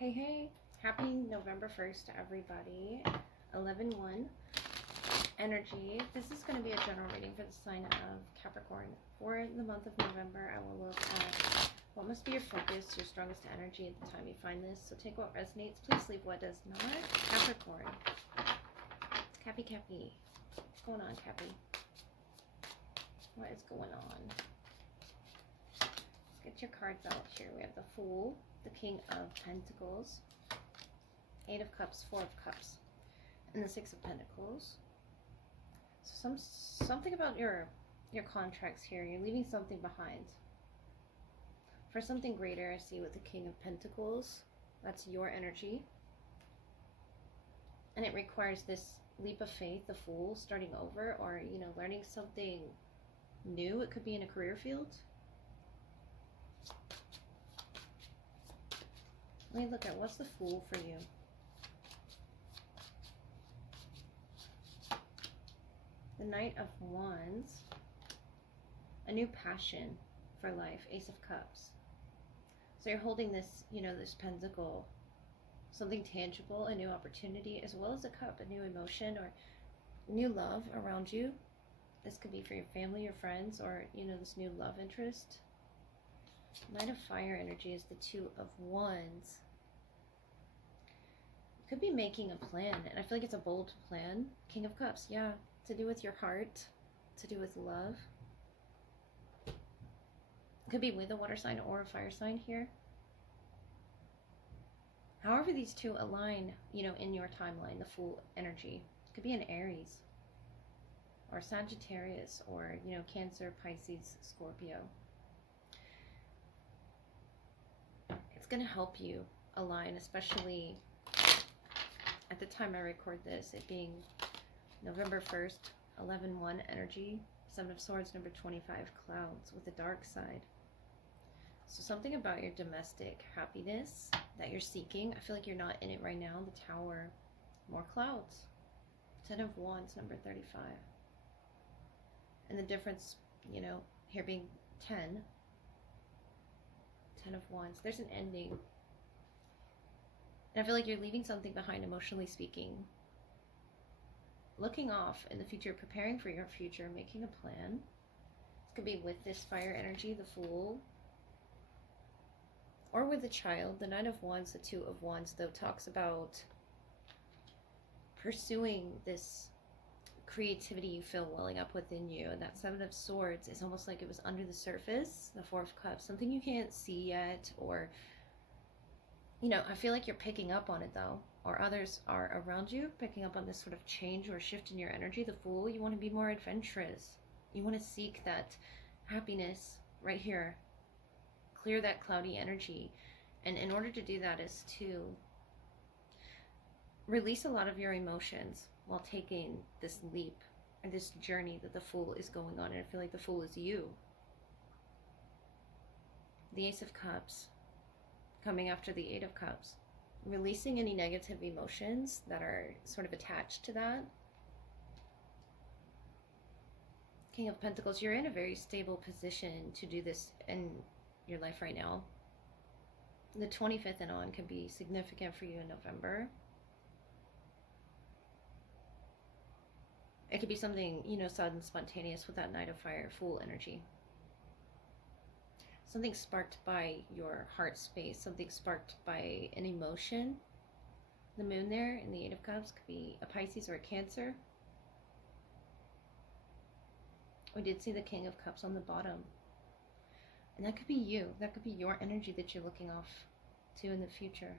Hey, hey, happy November 1st to everybody. 11/1 energy. This is going to be a general reading for the sign of Capricorn. For the month of November, I will look at what must be your focus, your strongest energy at the time you find this. So take what resonates, please leave what does not. Capricorn. Cappy. What's going on, Cappy? What is going on? Let's get your cards out here. We have the Fool, the King of Pentacles, 8 of Cups, 4 of Cups, and the 6 of Pentacles. So something about your contracts here. You're leaving something behind for something greater. I see with the King of Pentacles. That's your energy, and it requires this leap of faith, the Fool, starting over, or learning something new. It could be in a career field. Let me look at what's the Fool for you. The Knight of Wands, a new passion for life, Ace of Cups. So you're holding this, this pentacle, something tangible, a new opportunity, as well as a cup, a new emotion or new love around you. This could be for your family, your friends, or, this new love interest. Knight of Fire energy is the 2 of Wands. You could be making a plan, and I feel like it's a bold plan. King of Cups, yeah. To do with your heart, to do with love. It could be with a water sign or a fire sign here. However these two align, in your timeline, the Fool energy. It could be an Aries or Sagittarius or, Cancer, Pisces, Scorpio. It's going to help you align, especially at the time I record this, it being November 1st, 11/1 energy, 7 of Swords, number 25, clouds with the dark side. So something about your domestic happiness that you're seeking. I feel like you're not in it right now. The Tower, more clouds. 10 of Wands, number 35. And the difference, here being 10 of Wands. There's an ending. And I feel like you're leaving something behind, emotionally speaking. Looking off in the future, preparing for your future, making a plan. This could be with this fire energy, the Fool, or with a child. The Knight of Wands, the 2 of Wands, though, talks about pursuing this creativity you feel welling up within you. And that 7 of Swords is almost like it was under the surface. The 4 of Cups, something you can't see yet, or, I feel like you're picking up on it, though. Or others are around you picking up on this sort of change or shift in your energy. The Fool, you want to be more adventurous. You want to seek that happiness right here. Clear that cloudy energy. And in order to do that is to release a lot of your emotions while taking this leap or this journey that the Fool is going on. And I feel like the Fool is you. The Ace of Cups coming after the 8 of Cups. Releasing any negative emotions that are sort of attached to that. King of Pentacles, you're in a very stable position to do this in your life right now. The 25th and on can be significant for you in November. It could be something, sudden, spontaneous with that Knight of Fire, Fool energy. Something sparked by your heart space, something sparked by an emotion. The Moon there in the 8 of Cups could be a Pisces or a Cancer. We did see the King of Cups on the bottom. And that could be you. That could be your energy that you're looking off to in the future.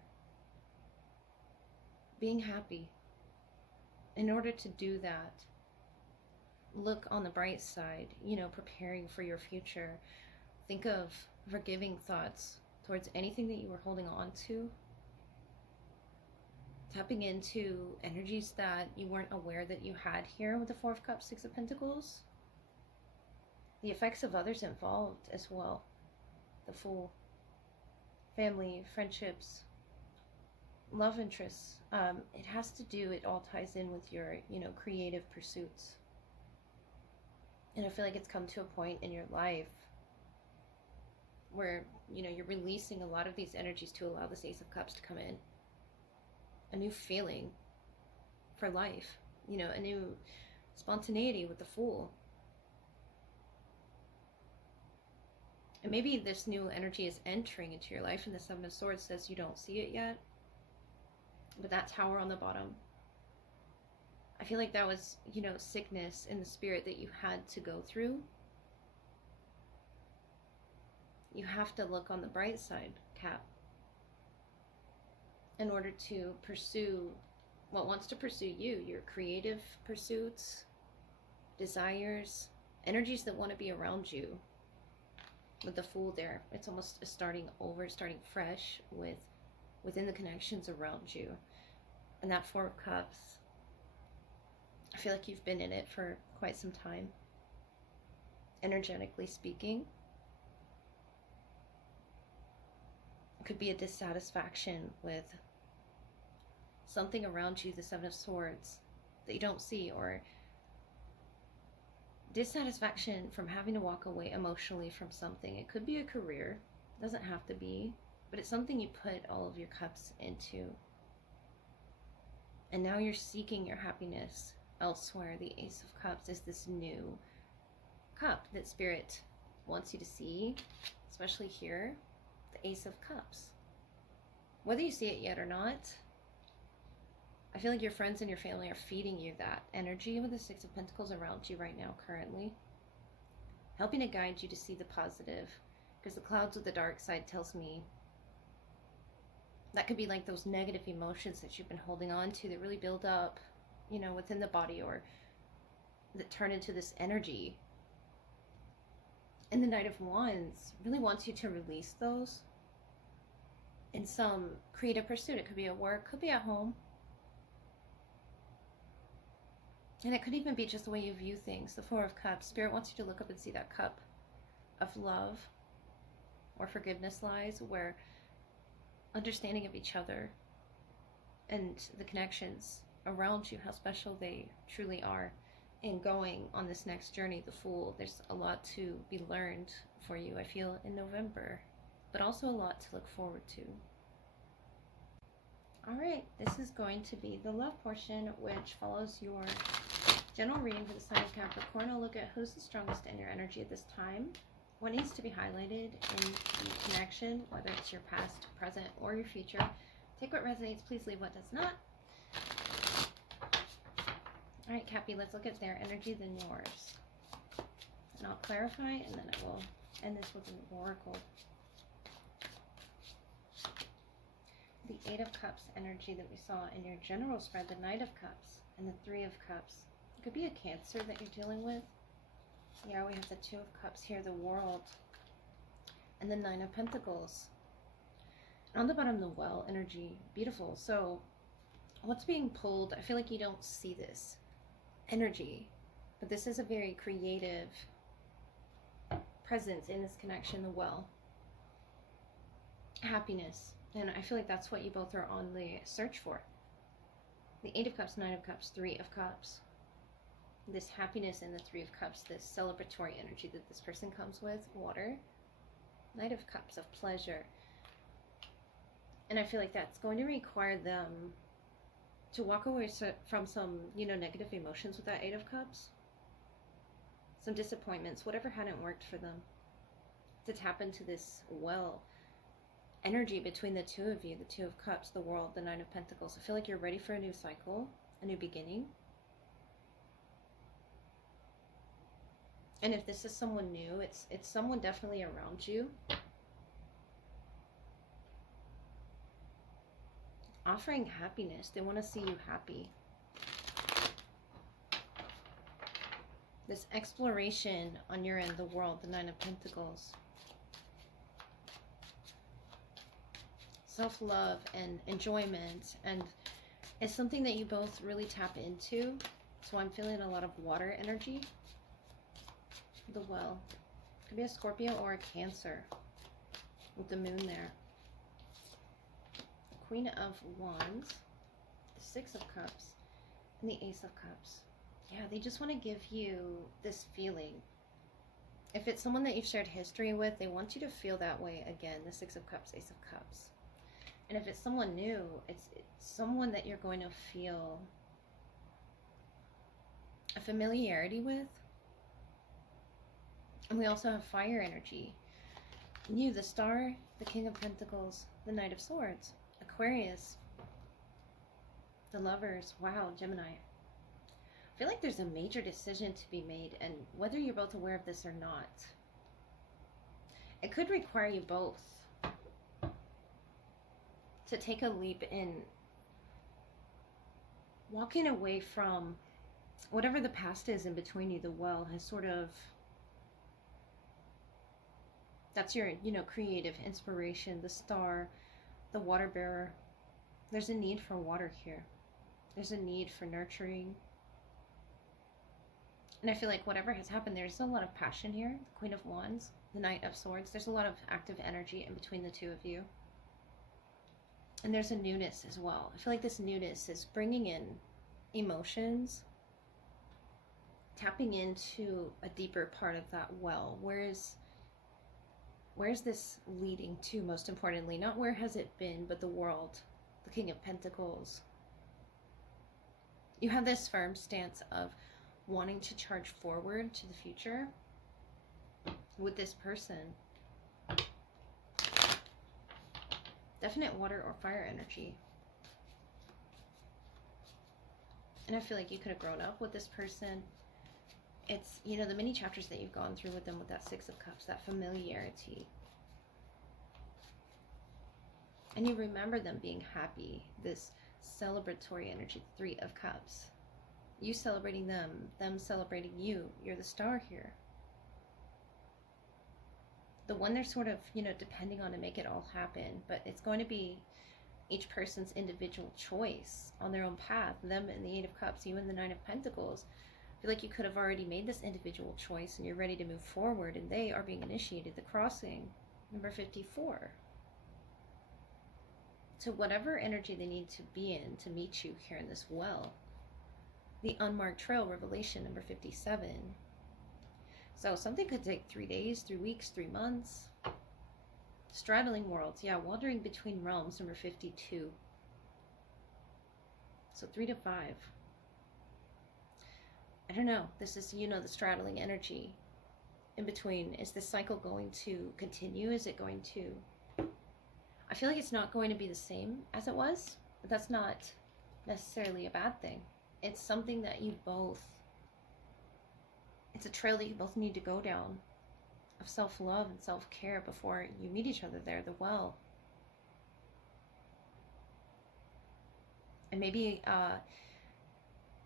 Being happy. In order to do that, look on the bright side, preparing for your future. Think of forgiving thoughts towards anything that you were holding on to. Tapping into energies that you weren't aware that you had here with the 4 of Cups, 6 of Pentacles. The effects of others involved as well. The Fool. Family, friendships, love interests. It has to do, it all ties in with your, creative pursuits. And I feel like it's come to a point in your life where you know, you're releasing a lot of these energies to allow this Ace of Cups to come in. A new feeling for life, you know, a new spontaneity with the Fool. And maybe this new energy is entering into your life, and the Seven of Swords says you don't see it yet. But that Tower on the bottom, I feel like that was, you know, sickness in the spirit that you had to go through. You have to look on the bright side, Cap, in order to pursue what wants to pursue you, your creative pursuits, desires, energies that want to be around you. With the Fool there, it's almost starting over, starting fresh within the connections around you. And that Four of Cups, I feel like you've been in it for quite some time, energetically speaking. It could be a dissatisfaction with something around you, the Seven of Swords, that you don't see, or dissatisfaction from having to walk away emotionally from something. It could be a career, it doesn't have to be, but it's something you put all of your cups into. And now you're seeking your happiness elsewhere. The Ace of Cups is this new cup that Spirit wants you to see, especially here, the Ace of Cups. Whether you see it yet or not, I feel like your friends and your family are feeding you that energy with the Six of Pentacles around you right now, currently. Helping to guide you to see the positive. Because the clouds with the dark side tells me that could be like those negative emotions that you've been holding on to that really build up, you know, within the body, or that turn into this energy. And the Knight of Wands really wants you to release those in some creative pursuit. It could be at work, could be at home. And it could even be just the way you view things. The Four of Cups. Spirit wants you to look up and see that cup of love or forgiveness lies, where understanding of each other and the connections around you, how special they truly are. And going on this next journey, the Fool, there's a lot to be learned for you, I feel, in November. But also a lot to look forward to. Alright, this is going to be the love portion, which follows your general reading for the sign of Capricorn. I'll look at who's the strongest in your energy at this time, what needs to be highlighted in the connection, whether it's your past, present, or your future. Take what resonates, please leave what does not. Alright, Cappy, let's look at their energy than yours. And I'll clarify, and then I will end this with an oracle. The Eight of Cups energy that we saw in your general spread, the Knight of Cups, and the Three of Cups. It could be a Cancer that you're dealing with. Yeah, we have the Two of Cups here, the World, and the Nine of Pentacles. And on the bottom, the Well energy. Beautiful. So what's being pulled, I feel like you don't see this energy, but this is a very creative presence in this connection, the Well. Happiness. And I feel like that's what you both are on the search for. The Eight of Cups, Nine of Cups, Three of Cups. This happiness in the Three of Cups, this celebratory energy that this person comes with. Water. Knight of Cups, of pleasure. And I feel like that's going to require them to walk away from some, you know, negative emotions with that Eight of Cups. Some disappointments, whatever hadn't worked for them. To tap into this well energy between the two of you, the Two of Cups, the World, the Nine of Pentacles. I feel like you're ready for a new cycle, a new beginning. And if this is someone new, it's someone definitely around you. Offering happiness. They want to see you happy. This exploration on your end, the World, the Nine of Pentacles. Self-love and enjoyment, and it's something that you both really tap into. So I'm feeling a lot of water energy. The Well. Could be a Scorpio or a Cancer with the Moon there. The Queen of Wands, the Six of Cups, and the Ace of Cups. Yeah, they just want to give you this feeling If it's someone that you've shared history with, they want you to feel that way again. The Six of Cups, Ace of Cups. And if it's someone new, it's someone that you're going to feel a familiarity with. And we also have fire energy. You, the Star, the King of Pentacles, the Knight of Swords, Aquarius, the Lovers, wow, Gemini. I feel like there's a major decision to be made, and whether you're both aware of this or not, it could require you both to take a leap in walking away from whatever the past is in between you. The Well has sort of, that's your, creative inspiration. The Star, the Water Bearer. There's a need for water here. There's a need for nurturing. And I feel like whatever has happened, there's a lot of passion here. The Queen of Wands, the Knight of Swords. There's a lot of active energy in between the two of you. And there's a newness as well. I feel like this newness is bringing in emotions, tapping into a deeper part of that well. Where's this leading to, most importantly? Not where has it been, but the world. The King of Pentacles. You have this firm stance of wanting to charge forward to the future with this person. Definite water or fire energy. And I feel like you could have grown up with this person. It's, the many chapters that you've gone through with them with that Six of Cups, that familiarity. And you remember them being happy, this celebratory energy, Three of Cups. You celebrating them celebrating you. You're the Star here. The one they're sort of, depending on to make it all happen. But it's going to be each person's individual choice on their own path. Them and the Eight of Cups, you and the Nine of Pentacles. I feel like you could have already made this individual choice and you're ready to move forward, and they are being initiated. The Crossing, number 54. To whatever energy they need to be in to meet you here in this well. The Unmarked Trail, Revelation, number 57. So something could take 3 days, 3 weeks, 3 months. Straddling worlds, yeah, wandering between realms, number 52. So 3 to 5. I don't know. This is, the straddling energy in between. Is this cycle going to continue? Is it going to... I feel like it's not going to be the same as it was, but that's not necessarily a bad thing. It's something that you both... It's a trail that you both need to go down of self-love and self-care before you meet each other there, the well. And maybe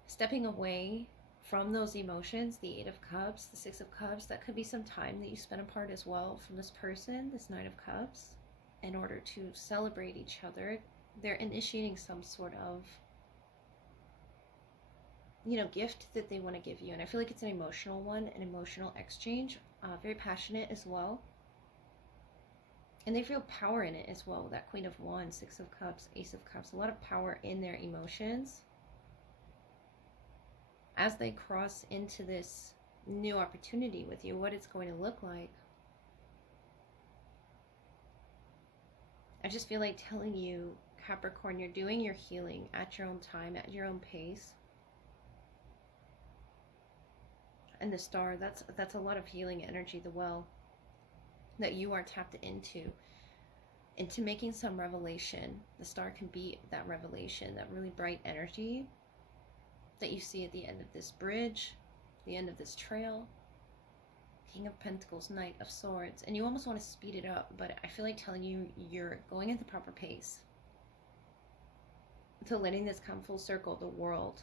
stepping away from those emotions, the Eight of Cups, the Six of Cups, that could be some time that you spend apart as well from this person, this Nine of Cups, in order to celebrate each other. They're initiating some sort of, gift that they want to give you. And I feel like it's an emotional one, an emotional exchange, very passionate as well. And they feel power in it as well. That Queen of Wands, Six of Cups, Ace of Cups, a lot of power in their emotions. As they cross into this new opportunity with you, what it's going to look like. I just feel like telling you, Capricorn, you're doing your healing at your own time, at your own pace. And the Star, that's a lot of healing energy, the well, that you are tapped into making some revelation. The Star can be that revelation, that really bright energy that you see at the end of this bridge, the end of this trail. King of Pentacles, Knight of Swords. And you almost want to speed it up, but I feel like telling you you're going at the proper pace to letting this come full circle, the world.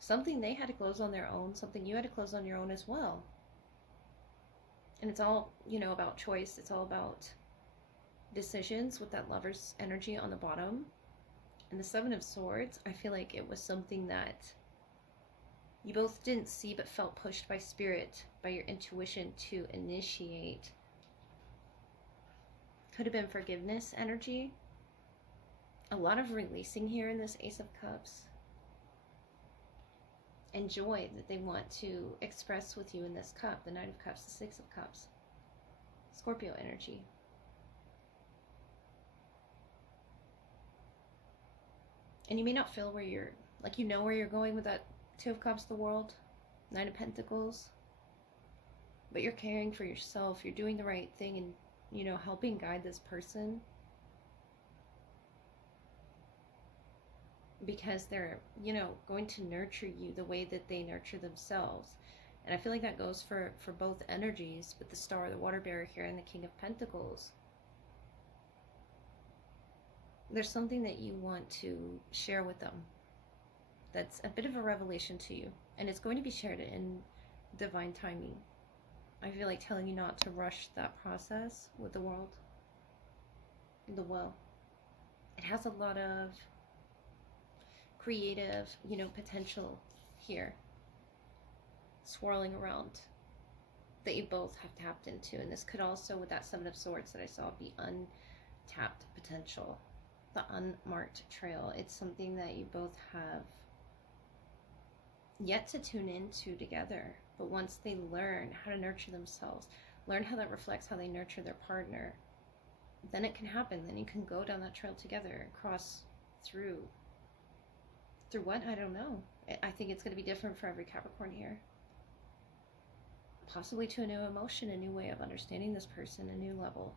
Something they had to close on their own, something you had to close on your own as well. And it's all, about choice. It's all about decisions with that Lover's energy on the bottom. And the Seven of Swords, I feel like it was something that you both didn't see but felt pushed by spirit, by your intuition to initiate. Could have been forgiveness energy. A lot of releasing here in this Ace of Cups. and joy that they want to express with you in this cup, the Knight of Cups, the Six of Cups. Scorpio energy. And you may not feel where you're, like, you know where you're going with that Two of Cups, the World, Nine of Pentacles, but you're caring for yourself, you're doing the right thing, and, you know, helping guide this person because they're, you know, going to nurture you the way that they nurture themselves. And I feel like that goes for both energies, with the Star, the Water Bearer here, and the King of Pentacles. There's something that you want to share with them that's a bit of a revelation to you, and it's going to be shared in divine timing. I feel like telling you not to rush that process with the World, the Well. It has a lot of creative, you know, potential here swirling around that you both have tapped into. And this could also, with that Seven of Swords that I saw, be untapped potential, the unmarked trail. It's something that you both have yet to tune into together. But once they learn how to nurture themselves, learn how that reflects how they nurture their partner, then it can happen. Then you can go down that trail together and cross through what? I don't know. I think it's going to be different for every Capricorn here. Possibly to a new emotion, a new way of understanding this person, a new level.